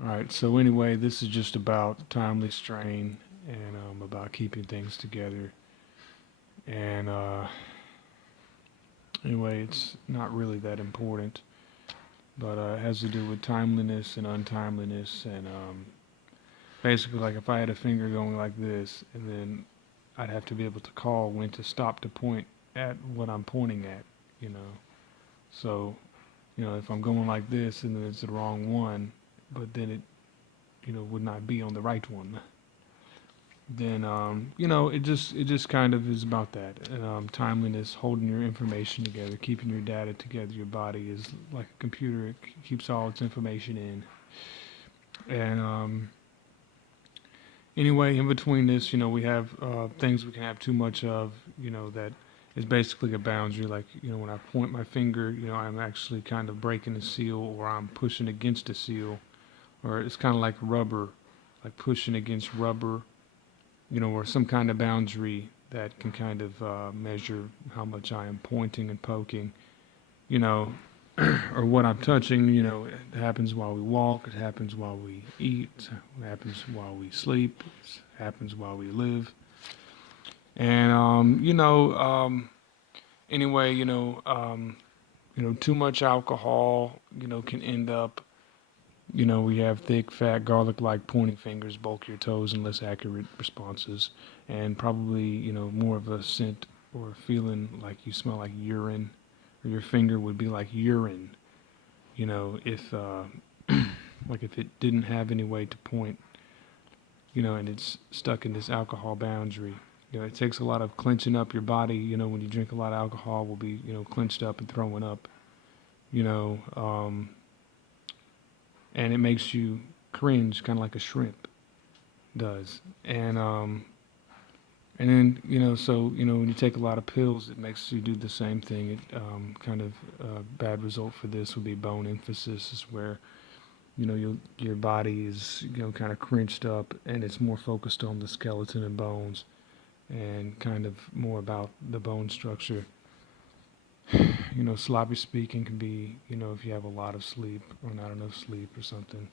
All right, so anyway, this is just about timely strain and about keeping things together. And anyway, it's not really that important, but it has to do with timeliness and untimeliness. And basically, like if I had a finger going like this, and then I'd have to be able to call when to stop to point at what I'm pointing at, you know. So, if I'm going like this and then it's the wrong one, but then it, would not be on the right one, then it just kind of is about that. Timeliness, holding your information together, keeping your data together. Your body is like a computer; it keeps all its information in. And anyway, in between this, we have things we can have too much of. That is basically a boundary. Like when I point my finger, I'm actually kind of breaking a seal, or I'm pushing against a seal, or it's kind of like rubber, like pushing against rubber, or some kind of boundary that can kind of measure how much I am pointing and poking, you know, or what I'm touching. It happens while we walk, it happens while we eat, it happens while we sleep, it happens while we live. And, anyway, too much alcohol, can end up, we have thick, fat, garlic like pointing fingers, bulkier toes, and less accurate responses. And probably, more of a scent or feeling like you smell like urine, or your finger would be like urine, if, like if it didn't have any way to point, and it's stuck in this alcohol boundary. It takes a lot of clenching up your body, when you drink a lot of alcohol, will be, clenched up and throwing up, you know, um, and it makes you cringe, kind of like a shrimp does. And then so when you take a lot of pills, it makes you do the same thing. It kind of bad result for this would be bone emphasis, is where your body is kind of crunched up, and it's more focused on the skeleton and bones, and kind of more about the bone structure. Sloppy speaking can be if you have a lot of sleep or not enough sleep or something.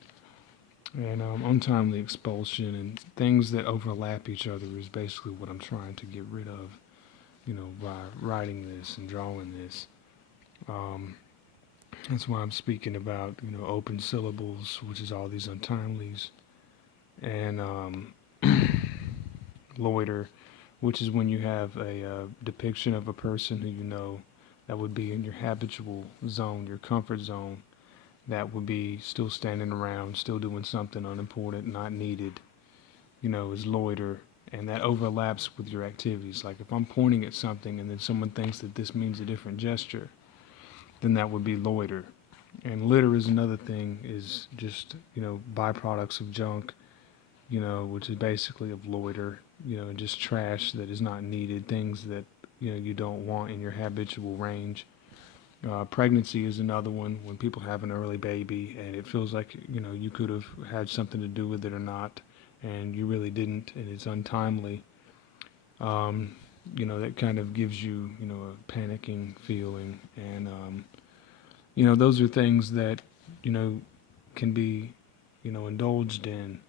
And untimely expulsion and things that overlap each other is basically what I'm trying to get rid of, by writing this and drawing this. Um, that's why I'm speaking about, open syllables, which is all these untimelies, and loiter, which is when you have a depiction of a person who that would be in your habitual zone, your comfort zone, that would be still standing around, still doing something unimportant, not needed, is loiter. And that overlaps with your activities. Like if I'm pointing at something and then someone thinks that this means a different gesture, then that would be loiter. And litter is another thing, is just, byproducts of junk, which is basically of loiter, and just trash that is not needed, things that, you don't want in your habitual range. Pregnancy is another one, when people have an early baby and it feels like you could have had something to do with it or not, and you really didn't, and it's untimely. That kind of gives you a panicking feeling, and those are things that you know can be indulged in,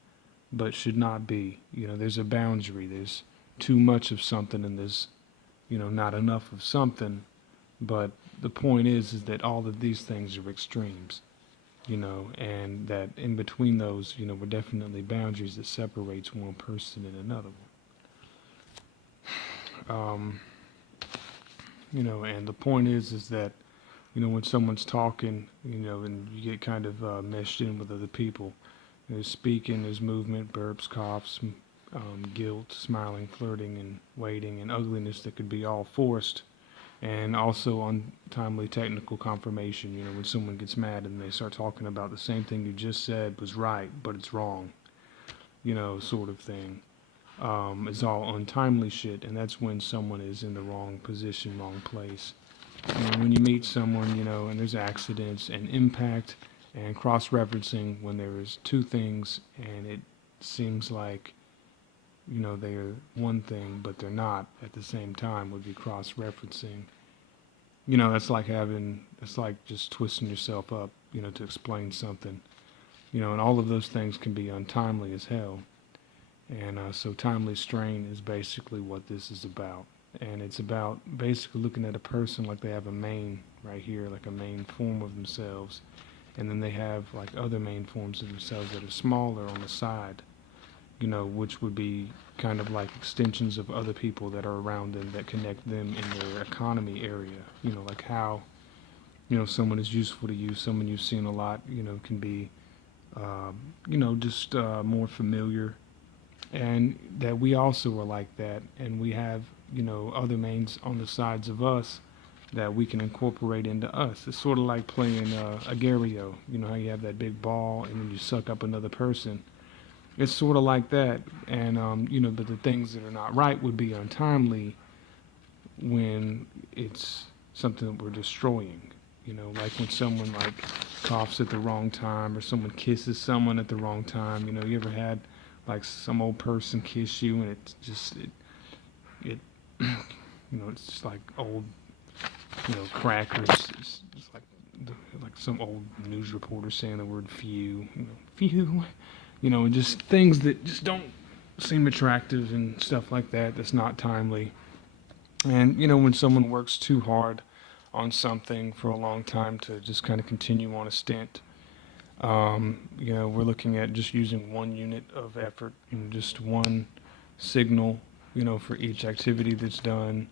but should not be. There's a boundary. There's too much of something, and there's not enough of something. But the point is that all of these things are extremes, and that in between those, were definitely boundaries that separates one person and another one. And the point is that, when someone's talking, and you get kind of meshed in with other people, there's speaking, there's movement, burps, coughs, guilt, smiling, flirting, and waiting, and ugliness that could be all forced, and also untimely technical confirmation. When someone gets mad and they start talking about the same thing you just said was right, but it's wrong, sort of thing. It's all untimely shit, and that's when someone is in the wrong position, wrong place. And when you meet someone, and there's accidents and impact and cross-referencing when there is two things, and it seems like they are one thing, but they're not at the same time, would be cross-referencing. That's like just twisting yourself up, to explain something. And all of those things can be untimely as hell. And so timely strain is basically what this is about. And it's about basically looking at a person like they have a main right here, like a main form of themselves. And then they have like other main forms of themselves that are smaller on the side, which would be kind of like extensions of other people that are around them that connect them in their economy area. Like how, someone is useful to you, someone you've seen a lot, can be, just more familiar, and that we also are like that, and we have other mains on the sides of us that we can incorporate into us. It's sort of like playing agarrio. How you have that big ball and then you suck up another person. It's sort of like that, and but the things that are not right would be untimely when it's something that we're destroying. Like when someone like coughs at the wrong time, or someone kisses someone at the wrong time. You ever had like some old person kiss you and it it's just like old crackers. It's just like some old news reporter saying the word few, few, and just things that just don't seem attractive and stuff like that. That's not timely. And when someone works too hard on something for a long time to just kind of continue on a stint, we're looking at just using one unit of effort, just one signal, for each activity that's done,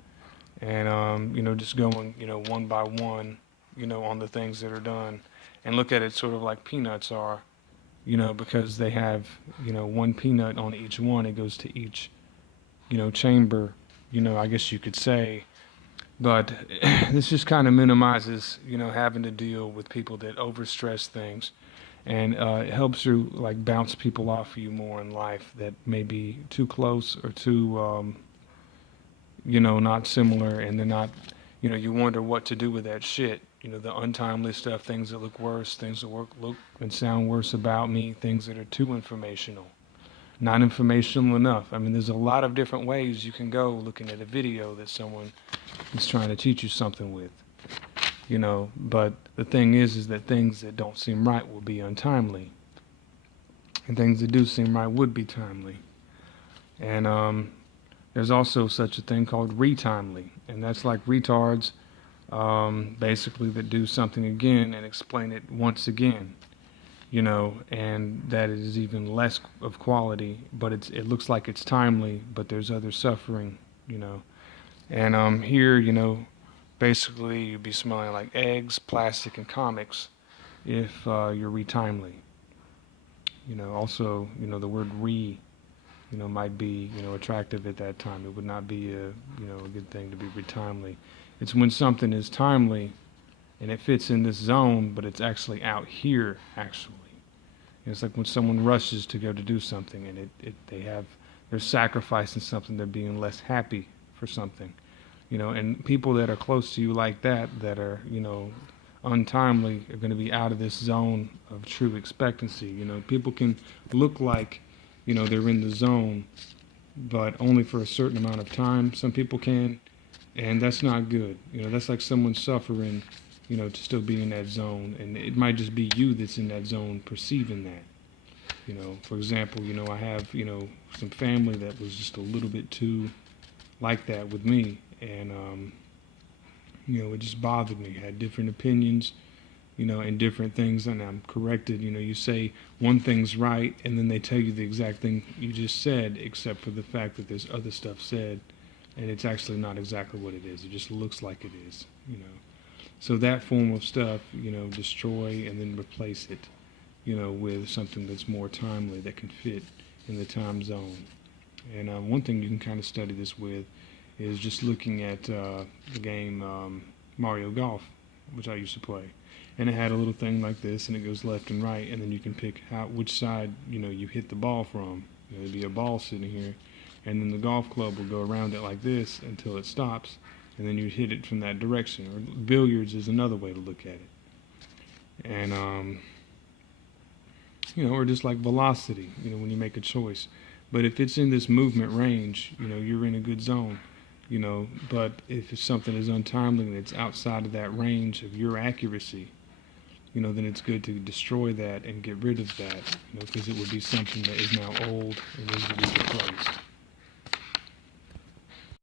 and just going, one by one, on the things that are done, and look at it sort of like peanuts are, because they have, one peanut on each one. It goes to each, chamber, I guess you could say. But this just kind of minimizes, having to deal with people that overstress things, and it helps you like bounce people off of you more in life that may be too close or too, not similar, and they're not, you wonder what to do with that shit. The untimely stuff, things that look worse, things that look and sound worse about me, things that are too informational, not informational enough. I mean, there's a lot of different ways you can go looking at a video that someone is trying to teach you something with, but the thing is that things that don't seem right will be untimely, and things that do seem right would be timely. And there's also such a thing called retimely, and that's like retards, basically, that do something again and explain it once again, and that it is even less of quality, but it looks like it's timely, but there's other suffering, and here, basically you'd be smelling like eggs, plastic, and comics if you're retimely. Also, the word re, might be, attractive at that time. It would not be a good thing to be retimely. It's when something is timely and it fits in this zone, but it's actually out here, actually. It's like when someone rushes to go to do something and they're sacrificing something, they're being less happy for something. And people that are close to you like that are, untimely, are going to be out of this zone of true expectancy. People can look like, they're in the zone, but only for a certain amount of time. Some people can, and that's not good. That's like someone suffering, to still be in that zone, and it might just be you that's in that zone perceiving that. For example, I have, some family that was just a little bit too like that with me, and it just bothered me. I had different opinions, and different things, and I'm corrected. You say one thing's right, and then they tell you the exact thing you just said, except for the fact that there's other stuff said, and it's actually not exactly what it is. It just looks like it is. So that form of stuff, destroy and then replace it, with something that's more timely, that can fit in the time zone. And one thing you can kind of study this with is just looking at the game Mario Golf, which I used to play. And it had a little thing like this, and it goes left and right, and then you can pick which side, you hit the ball from. There'd be a ball sitting here, and then the golf club will go around it like this until it stops, and then you hit it from that direction. Or billiards is another way to look at it. And, or just like velocity, when you make a choice. But if it's in this movement range, you're in a good zone. But if something is untimely and it's outside of that range of your accuracy, then it's good to destroy that and get rid of that, because it would be something that is now old and